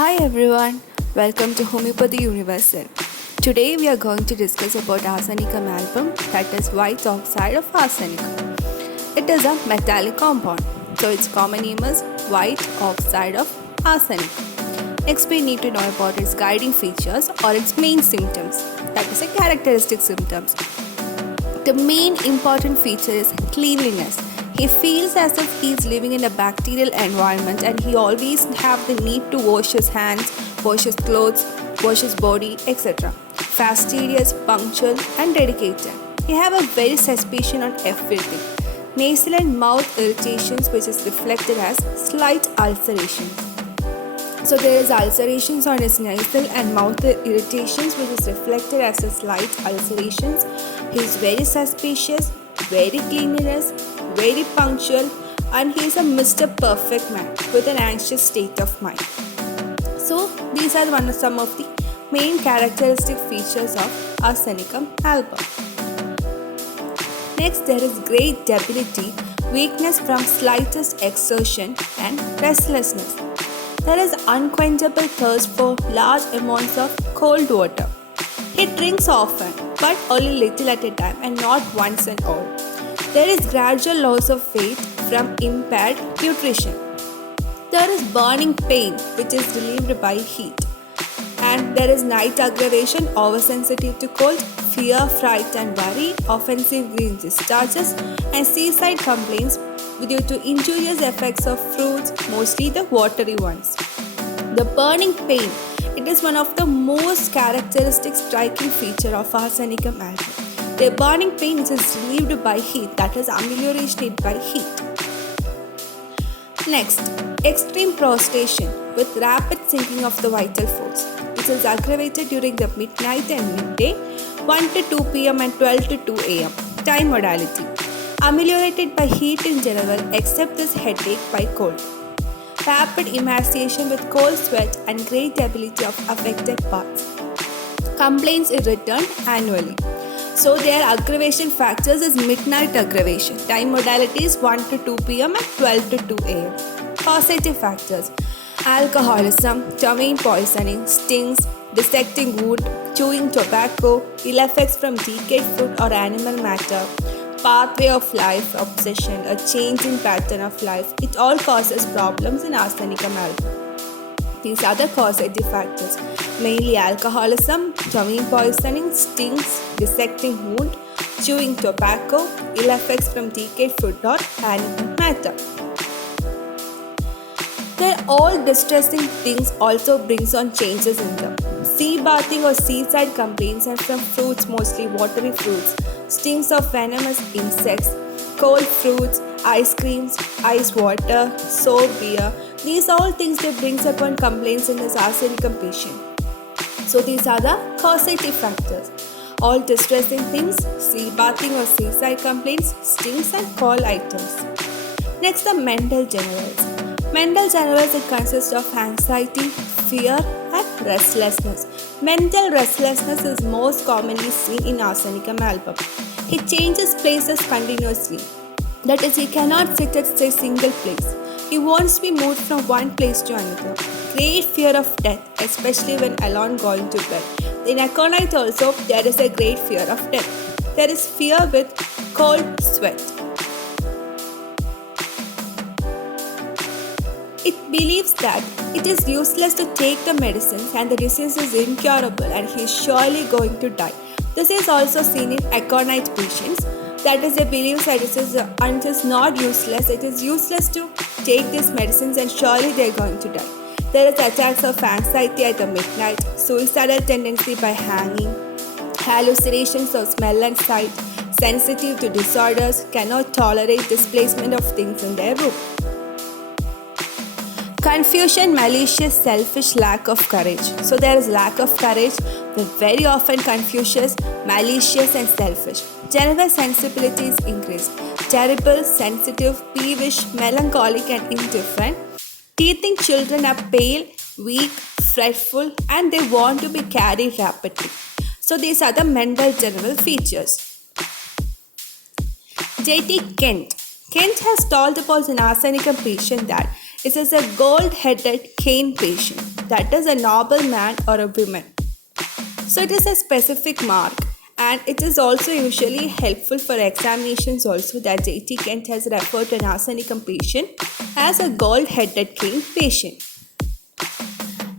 Hi everyone, welcome to Homeopathy Universal. Today we are going to discuss about arsenicum album, that is white oxide of arsenic. It is a metallic compound, so its common name is white oxide of arsenic. Next we need to know about its guiding features or its main symptoms, that is a characteristic symptoms. The main important feature is cleanliness. He feels as if he is living in a bacterial environment and he always have the need to wash his hands, wash his clothes, wash his body, etc. Fastidious, punctual and dedicated. He have a very suspicion on everything. Nasal and mouth irritations which is reflected as slight ulcerations. So there is ulcerations on his nasal and mouth irritations which is reflected as a slight ulcerations. He is very suspicious, very cleanliness, very punctual, and he is a Mr. Perfect man with an anxious state of mind. So these are some of the main characteristic features of arsenicum album. Next, there is great debility, weakness from slightest exertion, and restlessness. There is unquenchable thirst for large amounts of cold water. He drinks often, but only little at a time and not once and all. There is gradual loss of weight from impaired nutrition. There is burning pain which is relieved by heat. And there is night aggravation, oversensitive to cold, fear, fright and worry, offensive green discharges and seaside complaints due to injurious effects of fruits, mostly the watery ones. The burning pain, it is one of the most characteristic striking feature of arsenicum album. The burning pain is relieved by heat, that is ameliorated by heat. Next, extreme prostration with rapid sinking of the vital force, which is aggravated during the midnight and midday, 1 to 2 pm and 12 to 2 am. Time modality. Ameliorated by heat in general except this headache by cold. Rapid emaciation with cold sweat and great debility of affected parts. Complaints is returned annually. So their aggravation factors is midnight aggravation. Time modality is 1 to 2 pm and 12 to 2 am. Causative factors. Alcoholism, termine poisoning, stings, dissecting wound, chewing tobacco, ill effects from decayed food or animal matter, pathway of life, obsession, a change in pattern of life. It all causes problems in arsenicum album. These are the causative factors, mainly alcoholism, termine poisoning, stings, dissecting wound, chewing tobacco, ill effects from decayed food or animal matter. They're all distressing things also brings on changes in them. Sea bathing or seaside complaints are from fruits, mostly watery fruits, stings of venomous insects, cold fruits, ice creams, ice water, sour beer. These are all things that brings upon complaints in this arsenicum patient. So these are the causative factors. All distressing things, sea bathing or seaside complaints, stings and cold items. Next, the mental generals. Mental generals, it consists of anxiety, fear and restlessness. Mental restlessness is most commonly seen in arsenicum album. He changes places continuously. That is, he cannot sit at a single place. He wants to be moved from one place to another. Great fear of death, especially when alone going to bed. In aconite also, there is a great fear of death. There is fear with cold sweat. It believes that it is useless to take the medicines and the disease is incurable and he is surely going to die. This is also seen in aconite patients. That is, they believe that it is not useless. It is useless to take these medicines and surely they are going to die. There is attacks of anxiety at the midnight, suicidal tendency by hanging, hallucinations of smell and sight, sensitive to disorders, cannot tolerate displacement of things in their room. Confusion, malicious, selfish, lack of courage. So there is lack of courage. They're very often confucius, malicious and selfish. General sensibility is increased. Terrible, sensitive, peevish, melancholic and indifferent. Teething children are pale, weak, fretful and they want to be carried rapidly. So these are the mental general features. J.T. Kent. Kent has told about an arsenicum patient that It is a gold-headed cane patient, that is a nobleman or a woman. So it is a specific mark, and it is also usually helpful for examinations also that J.T. Kent has referred to an arsenicum patient as a gold-headed cane patient.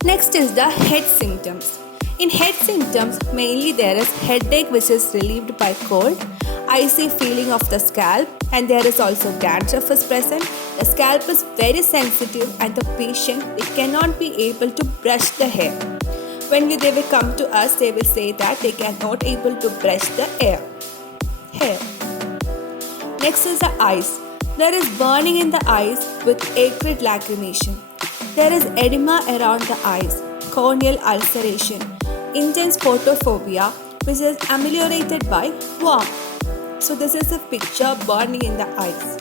Next is the head symptoms. In head symptoms, mainly there is headache which is relieved by cold, icy feeling of the scalp, and there is also dandruff is present. The scalp is very sensitive and the patient they cannot be able to brush the hair. When they will come to us, they will say that they cannot able to brush the hair. Next is the eyes. There is burning in the eyes with acrid lacrimation. There is edema around the eyes, corneal ulceration, intense photophobia, which is ameliorated by warmth. So this is a picture burning in the eyes.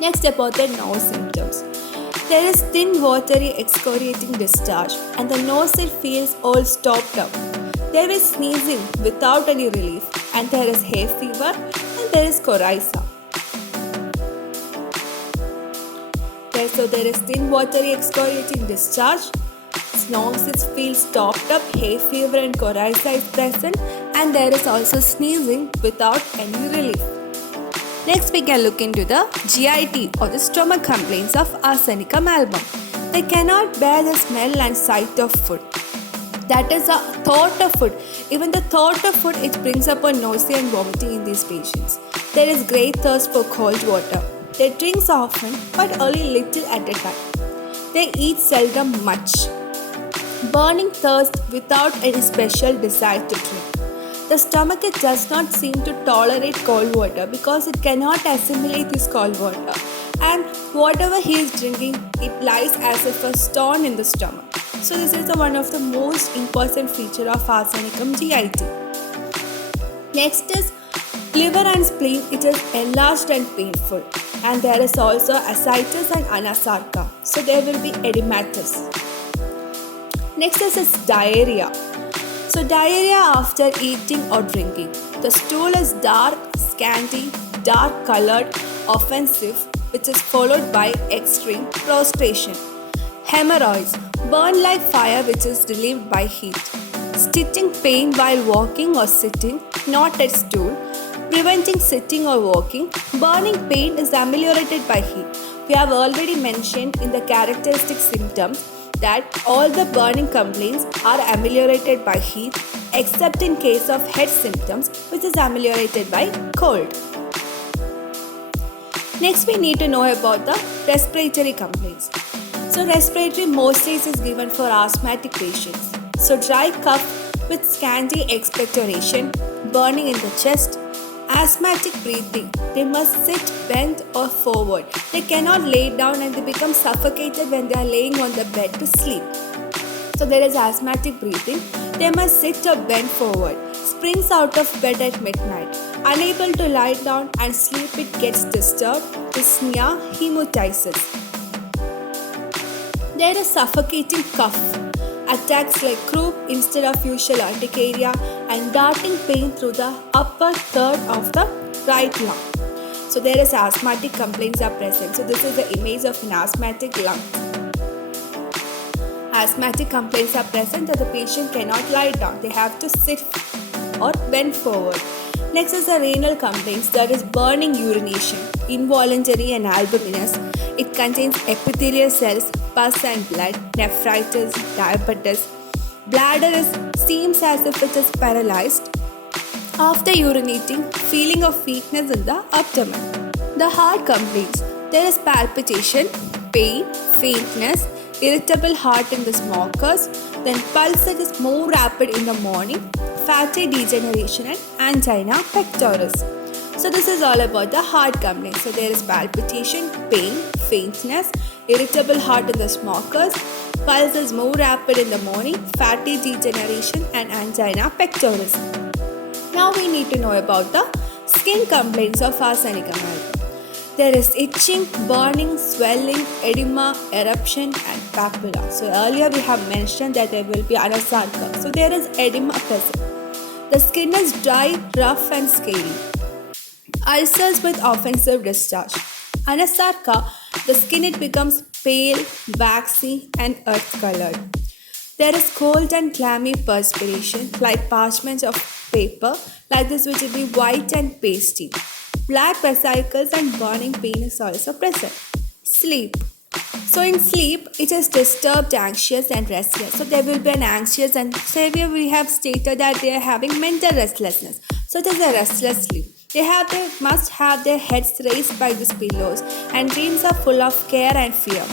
Next, about the nose symptoms. There is thin watery excoriating discharge and the nostril feels all stopped up. There is sneezing without any relief, and there is hay fever, and there is coryza. So there is thin watery excoriating discharge, nostril feels stopped up, hay fever and coryza is present, and there is also sneezing without any relief. Next, we can look into the GIT or the stomach complaints of arsenicum album. They cannot bear the smell and sight of food. That is the thought of food. Even the thought of food, it brings up a nausea and vomiting in these patients. There is great thirst for cold water. They drink often but only little at a time. They eat seldom much. Burning thirst without any special desire to drink. The stomach it does not seem to tolerate cold water because it cannot assimilate this cold water, and whatever he is drinking it lies as if a stone in the stomach. So this is one of the most important feature of arsenicum GIT. Next is liver and spleen. It is enlarged and painful, and there is also ascites and anasarca. So there will be edematous. Next is diarrhea. So diarrhea after eating or drinking. The stool is dark, scanty, dark colored, offensive, which is followed by extreme prostration. Hemorrhoids, burn like fire which is relieved by heat. Stitching pain while walking or sitting, not at stool. Preventing sitting or walking. Burning pain is ameliorated by heat. We have already mentioned in the characteristic symptoms that all the burning complaints are ameliorated by heat except in case of head symptoms which is ameliorated by cold. Next, we need to know about the respiratory complaints. So respiratory mostly is given for asthmatic patients. So dry cough with scanty expectoration, burning in the chest, asthmatic breathing. They must sit bent or forward. They cannot lay down and they become suffocated when they are laying on the bed to sleep. So there is asthmatic breathing. They must sit or bend forward. Springs out of bed at midnight. Unable to lie down and sleep, it gets disturbed. Dyspnea, hemoptysis. There is suffocating cough. Attacks like croup instead of usual urticaria and darting pain through the upper third of the right lung. So there is asthmatic complaints are present. So this is the image of an asthmatic lung. Asthmatic complaints are present that the patient cannot lie down. They have to sit or bend forward. Next is the renal complaints. There is burning urination, involuntary and albuminous. It contains epithelial cells, pus and blood, nephritis, diabetes. Bladder seems as if it is paralyzed. After urinating, feeling of weakness in the abdomen. The heart complaints. There is palpitation, pain, faintness, irritable heart in the smokers. Then pulse is more rapid in the morning, fatty degeneration and angina pectoris. So this is all about the heart complaints. So there is palpitation, pain, faintness, irritable heart in the smokers, pulse is more rapid in the morning, fatty degeneration and angina pectoris. Now we need to know about the skin complaints of arsenicum album. There is itching, burning, swelling, edema, eruption and papilla. So earlier we have mentioned that there will be anasarca. So there is edema present. The skin is dry, rough and scaly. Ulcers with offensive discharge. Anasarca, the skin it becomes pale, waxy, and earth colored. There is cold and clammy perspiration, like parchments of paper, like this, which will be white and pasty. Black vesicles and burning pain is also present. Sleep. So in sleep, it is disturbed, anxious, and restless. So there will be an anxious, and so here we have stated that they are having mental restlessness. So it is a restless sleep. They must have their heads raised by these pillows, and dreams are full of care and fear.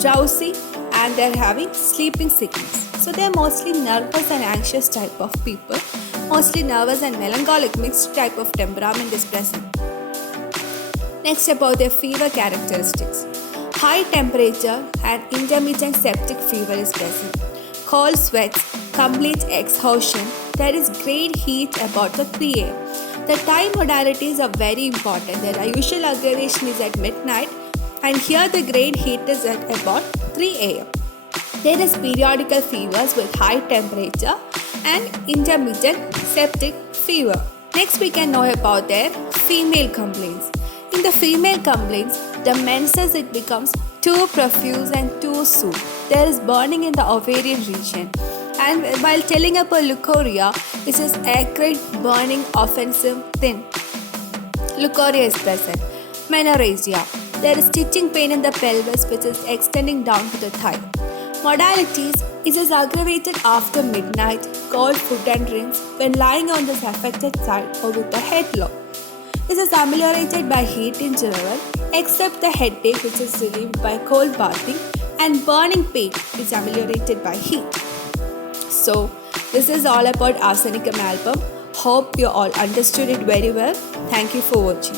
Drowsy, and they're having sleeping sickness. So they're mostly nervous and anxious type of people. Mostly nervous and melancholic mixed type of temperament is present. Next, about their fever characteristics. High temperature and intermittent septic fever is present. Cold sweats, complete exhaustion. There is great heat about the 3 a.m. The time modalities are very important. Their usual aggravation is at midnight, and here the great heat is at about 3 a.m. There is periodical fevers with high temperature and intermittent septic fever. Next, we can know about their female complaints. In the female complaints, the menses it becomes too profuse and too soon. There is burning in the ovarian region. And while telling about leukorrhea, it is acrid, burning, offensive, thin. Leukorrhea is present. Menorrhagia. There is stitching pain in the pelvis which is extending down to the thigh. Modalities. It is aggravated after midnight, cold food and drinks when lying on this affected side or with the head low. This is ameliorated by heat in general, except the headache which is relieved by cold bathing, and burning pain is ameliorated by heat. So, this is all about arsenicum album. Hope you all understood it very well. Thank you for watching.